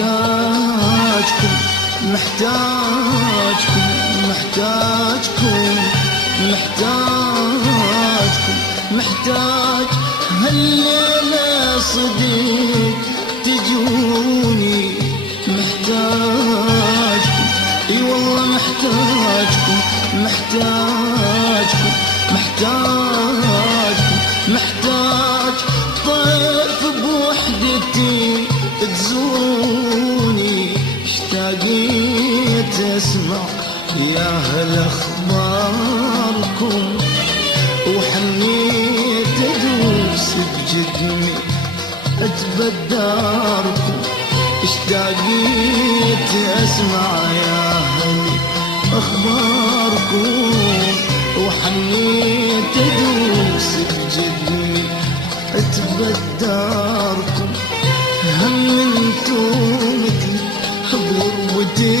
محتاجكم محتاجكم محتاجكم محتاجكم محتاج هالليلة صديق تجوني محتاجكم اي والله محتاجكم محتاجكم محتاجكم محتاج طيف بوحدتي تزوروني اشتاقيت اسمع يا هل اخباركم وحنيت ادوس بجدني اتبداركم اشتاقيت اسمع يا هل اخباركم وحنيت ادوس بجدني اتبداركم هم انتو مثلي بغربتي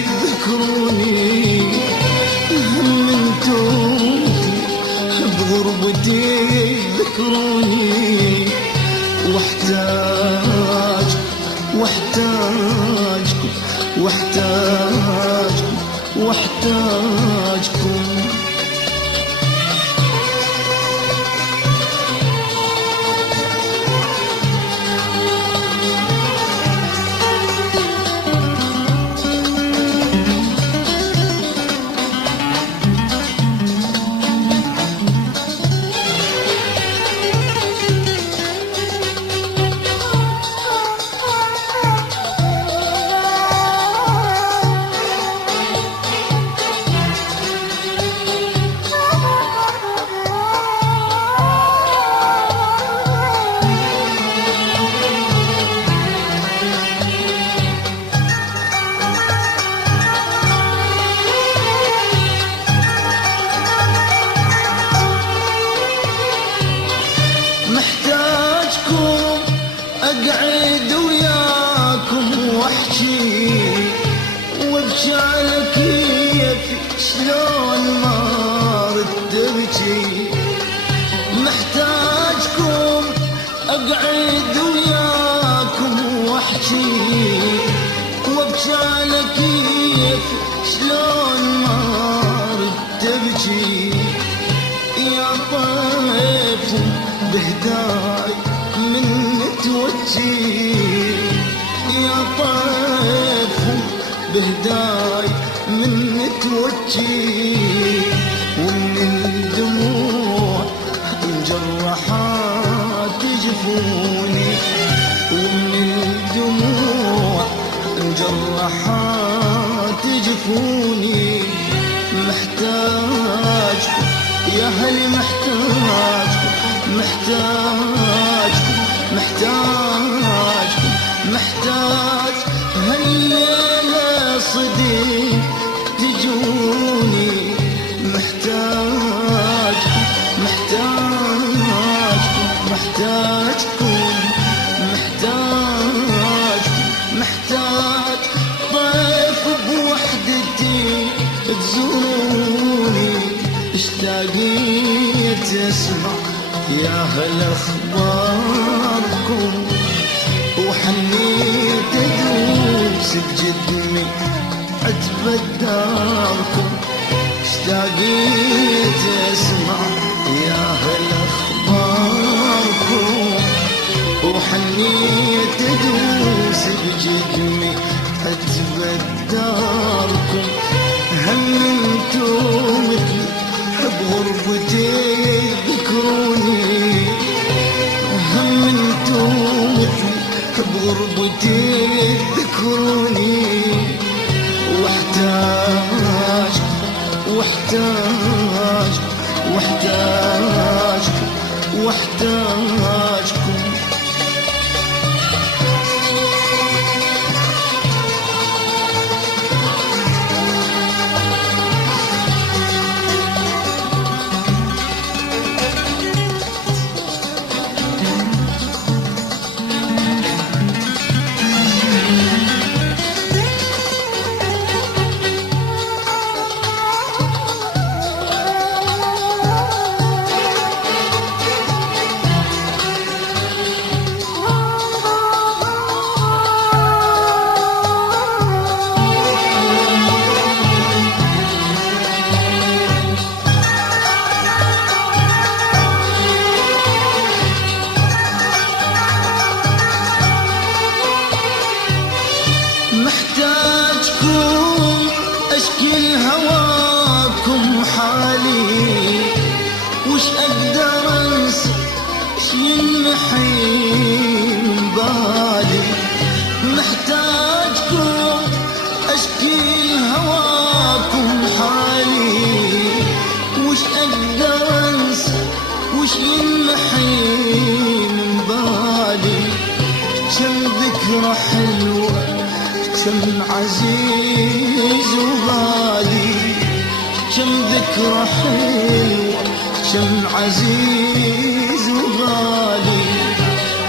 ذكروني هم انتو مثلي بغربتي ذكروني واحتاجكم واحتاجكم واحتاجكم واحتاجكم اقعد وياكم واحكي وابكي على كيفي شلون ما رد ابكي محتاجكم اقعد وياكم واحكي وابكي على كيفي شلون ما رد ابكي يا طيف بهداي من توجي يا طيف بهداي من توجي ومن الدموع مجرحات جفوني ومن الدموع مجرحات جفوني محتاجكم يا هلي محتاجكم محتاجكم محتاجكم محتاج هالليلة صديق تجوني محتاجكم محتاجكم محتاجكم محتاجكم محتاج طيف بوحدتي تزوروني اشتاقيت اسمع يا هل اخباركم وحنيت ادوس بجدني اتبداركم اشتاقيت اسمع يا هل اخباركم وحنيت ادوس بجدني اتبداركم هم انتو مثلي بغربتي ذكروني هم انتو مثلي بغربتي ذكروني واحتاجكم واحتاجكم واحتاجكم واحتاجكم ينمحي من بالي، محتاجكم أشكي هواكم حالي، وش أقدر أنسى وش ينمحي من بالي، كم ذكرى حلوة كم عزيز وغالي، كم ذكرى حلوة كم عزيز وغالي،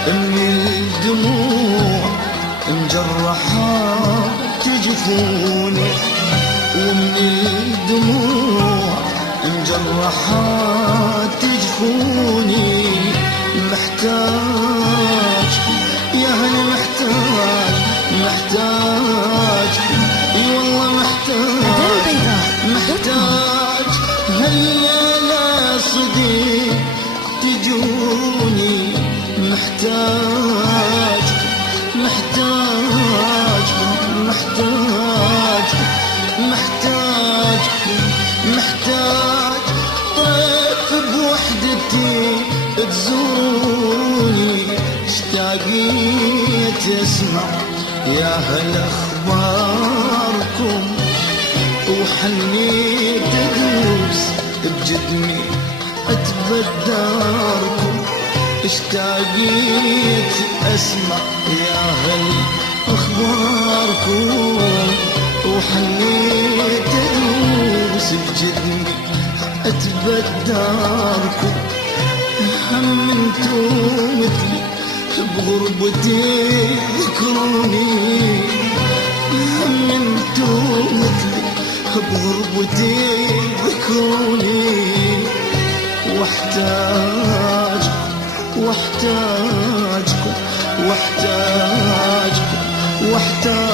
من الدموع مجرحات تجفوني، ومن الدموع مجرحات تجفوني، محتاج يا هل محتاج، محتاج اي والله محتاج، محتاج هلا لا صديق تجوني، محتاج محتاج محتاج محتاج محتاج طيف بوحدتي تزوروني، اشتاقيت اسمع يا هل اخباركم، وحنيت ادوس بجدني اتبداركم، اشتاقيت اسمع يا هل اخباركم، وحنيت ادوس بجدني اتبداركم، هم انتو مثلي بغربتي ذكروني، هم انتو مثلي بغربتي ذكروني، واحتاجكم واحتاجكم واحتاجكم واحتاجكم